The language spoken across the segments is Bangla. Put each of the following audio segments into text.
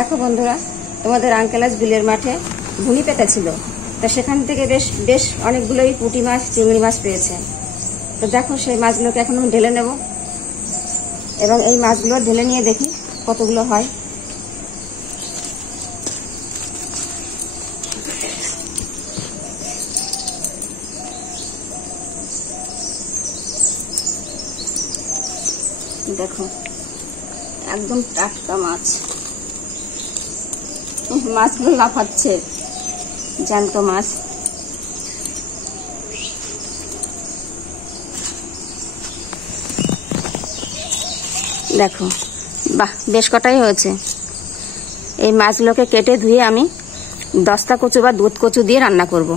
দেখো বন্ধুরা, তোমাদের আঙ্কেল আজ বিলের মাঠে ভুনি পেতেছিল, তো সেখান থেকে বেশ অনেকগুলোই পুঁটি মাছ চিংড়ি মাছ পেয়েছে। তো দেখো সেই মাছগুলোকে এখন আমি ঢেলে নেব এবং এই মাছগুলো ঢেলে নিয়ে দেখি কতগুলো হয়। দেখো একদম টাটকা মাছ, মাছগুলো লাফাচ্ছে, জ্যান্ত মাছ। দেখো বাহ, বেশ কটাই হয়েছে। এই মাছগুলোকে কেটে ধুয়ে আমি দস্তা কচু বা দুধ কচু দিয়ে রান্না করব।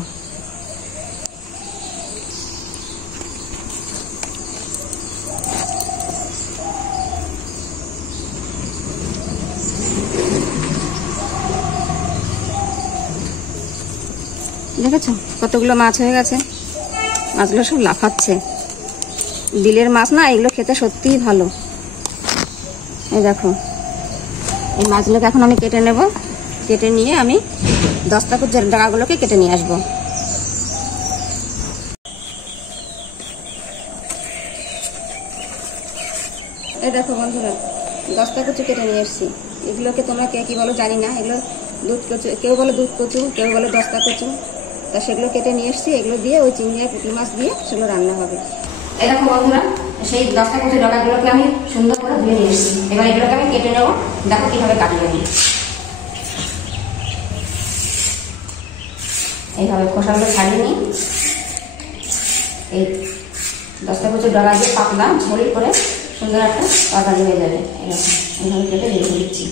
দেখেছো কতগুলো মাছ হয়ে গেছে, মাছগুলো সব লাফাচ্ছে। বিলের মাছ না, এগুলো খেতে সত্যিই ভালো। এই দেখো এই মাছগুলোকে এখন আমি কেটে নেব, কেটে নিয়ে আমি দস্তা কচুর ডাগাগুলোকে কেটে নিয়ে আসবো। এই দেখো বন্ধুরা, দস্তা কচু কেটে নিয়ে এসেছি। এগুলোকে তোমরা কে কি বলো জানি না, এগুলো দুধ কচু, কেউ বলে দুধ কচু, কেউ বলে দস্তা কচু। তা সেগুলো কেটে নিয়ে এসেছি, এগুলো দিয়ে ওই চিংড়ি আর পুঁটি মাছ দিয়ে সেগুলো রান্না হবে। এই দেখো বন্ধুরা, সেই দস্তা কচু ডাগাগুলোকে আমি সুন্দর করে ধুয়ে নিয়ে এসেছি। এবার এগুলোকে আমি কেটে নেবো, দেখো কিভাবে কাটি আমি। এইভাবে খোসাগুলো ছাড়িয়ে নিই। এই দস্তা কচুর ডাগা দিয়ে পাতলা ঝোল করে সুন্দর একটা তরকারি হয়ে যাবে। এইভাবে কেটে রেখে দিচ্ছি।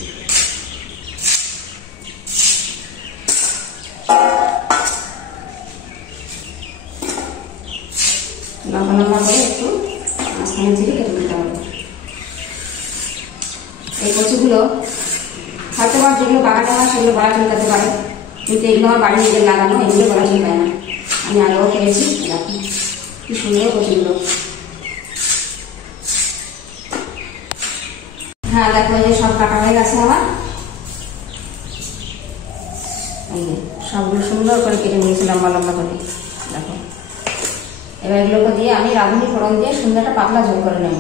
লম্বা লম্বা করে একটু মাঝখানে ঝিরে কেটে দিতে হবে। এই কচুগুলো হয়তো বা যেগুলো বাগানে হয় সেগুলো বলা চলতে পারে, কিন্তু এগুলো আমার বাড়ি নিজের লাগানো, এগুলো বলা চলবে না। আমি আগেও খেয়েছি। কি সুন্দর কচুগুলো। হ্যাঁ দেখো, এই যে সব কাটা হয়ে গেছে আমার। এই যে সবগুলো সুন্দর করে কেটে নিয়েছি লম্বা লম্বা করে। দেখো এবার এগুলোকে দিয়ে আমি রাঁধুনি ফোড়ন দিয়ে সুন্দর একটা পাতলা ঝোল করে নেব।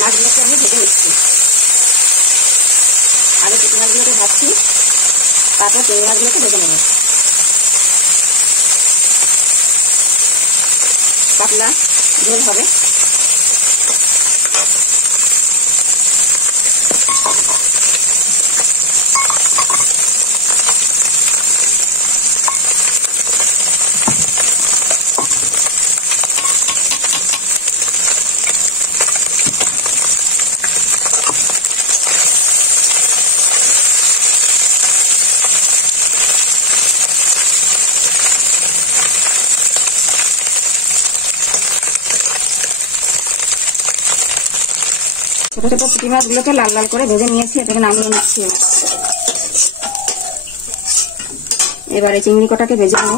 মাছগুলোকে আমি ভেজে নিচ্ছি, আগে চিংড়ি মাছগুলোকে ভাজছি, তারপর চিংড়ি মাছগুলোকে ভেজে নেব। পাতলা ঝোল হবে। ছোট ছোট পুঁটি মাছগুলোকে লাল লাল করে ভেজে নিয়েছি, এটাকে নামিয়ে নিচ্ছি। এবারে চিংড়ি কটাকে ভেজে নেব।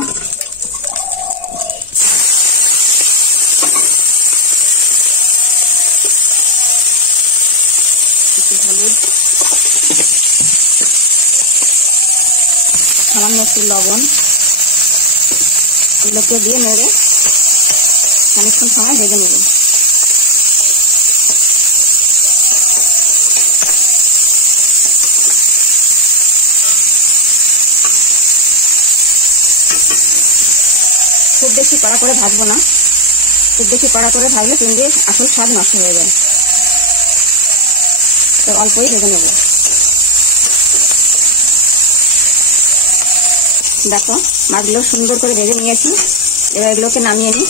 হলুদ, সামান্য একটু লবণ, এগুলোকে দিয়ে নেড়ে খানিকক্ষণ সময় ভেজে নেব। খুব বেশি কড়া করে ভাজবো না, খুব বেশি কড়া করে ভাজলে চিংড়ির আসল স্বাদ নষ্ট হয়ে যায়। তো অল্পই ভেজে নেব। দেখো মাছগুলো সুন্দর করে ভেজে নিয়েছি, এবার এগুলোকে নামিয়ে নিই।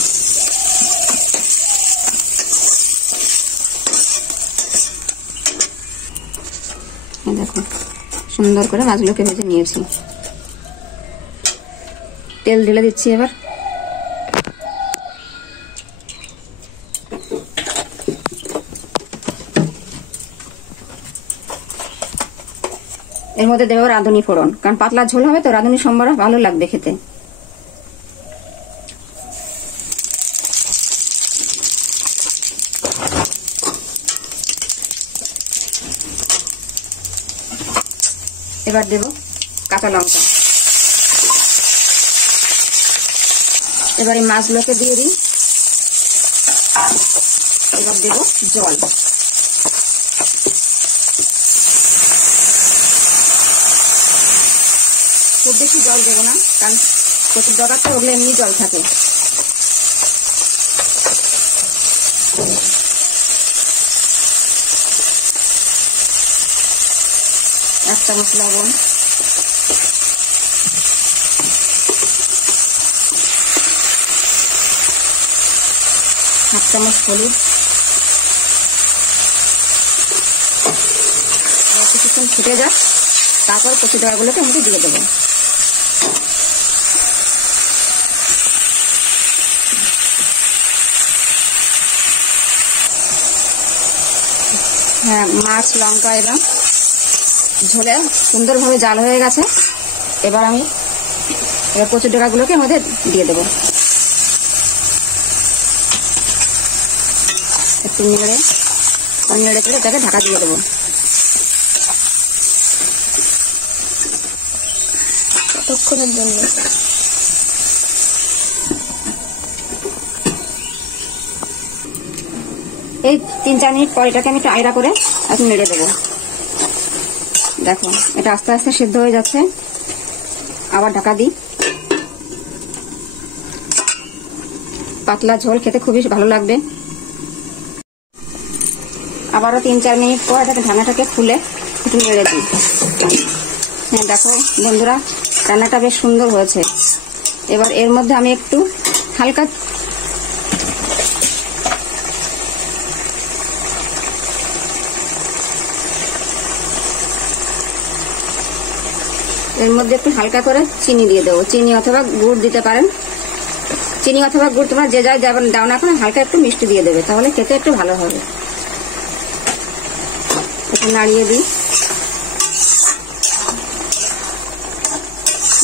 দেখো সুন্দর করে মাছগুলোকে ভেজে নিয়েছি। তেল ঢেলে দিচ্ছি এবার। এর মধ্যে দেবো রাঁধুনি ফোড়ন, কারণ পাতলা ঝোল হবে তো রাঁধুনি সম্বর ভালো লাগবে খেতে। এবার দেব কাঁচা লঙ্কা। এবার এই মাছগুলোকে দিয়ে দিই। এবার দেব জল। খুব বেশি জল দেবো না, কারণ কচুর ডগাতে ওগুলো এমনি জল থাকে। এক চামচ লবণ, হাফ চামচ হলুদ, কিছুক্ষণ ফুটে যাক, তারপর কচুর ডগাগুলোকে আমি দিয়ে দেবো। হ্যাঁ, মাছ লঙ্কা এবং ঝোলে সুন্দরভাবে জাল হয়ে গেছে। এবার আমি কচুর ডগাগুলোকে আমাদের দিয়ে দেবো। একটু নেড়ে করে এটাকে ঢাকা দিয়ে দেবো। কতক্ষণের জন্য? এই 3-4 মিনিট পর এটাকে আমি একটু আয়রা করে এখন নেড়ে দেবো। দেখো এটা আস্তে আস্তে সিদ্ধ হয়ে যাচ্ছে। আবার ঢাকা দিই। পাতলা ঝোল খেতে খুবই ভালো লাগবে। আবারও 3-4 মিনিট পর এটাকে ঢাকনাটাকে খুলে একটু নেড়ে দিই। হ্যাঁ দেখো বন্ধুরা, রান্নাটা বেশ সুন্দর হয়েছে। এবার এর মধ্যে আমি একটু হালকা হালকা করে চিনি দিয়ে দেবো। চিনি অথবা গুড় দিতে পারেন। চিনি অথবা গুড় তোমরা যে যাই দাও না, হালকা একটু মিষ্টি দিয়ে দেবে, তাহলে খেতে একটু ভালো হবে। একটু নাড়িয়ে দিই।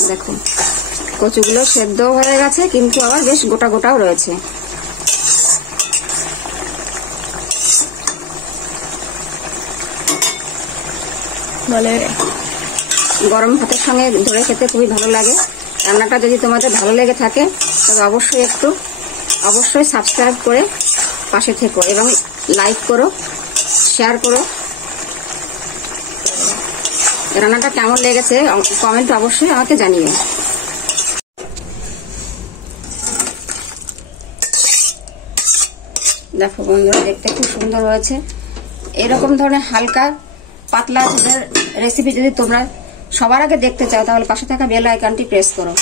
দেখো কচুগুলো সেদ্ধ হয়ে গেছে, কিন্তু আবার বেশ গোটা গোটাও রয়েছে। মানে গরম ভাতের সঙ্গে ধরে খেতে খুবই ভালো লাগে। রান্নাটা যদি তোমাদের ভালো লেগে থাকে তবে অবশ্যই সাবস্ক্রাইব করে পাশে থেকো এবং লাইক করো, শেয়ার করো। রান্নাটা কেমন লেগেছে কমেন্ট অবশ্যই আমাকে জানিও। দেখো বন্ধুরা, দেখতে খুব সুন্দর হয়েছে। এরকম ধরনের হালকা পাতলা রেসিপি যদি তোমরা সবার আগে দেখতে চাও তাহলে পাশে থাকা বেল আইকনটি প্রেস করো।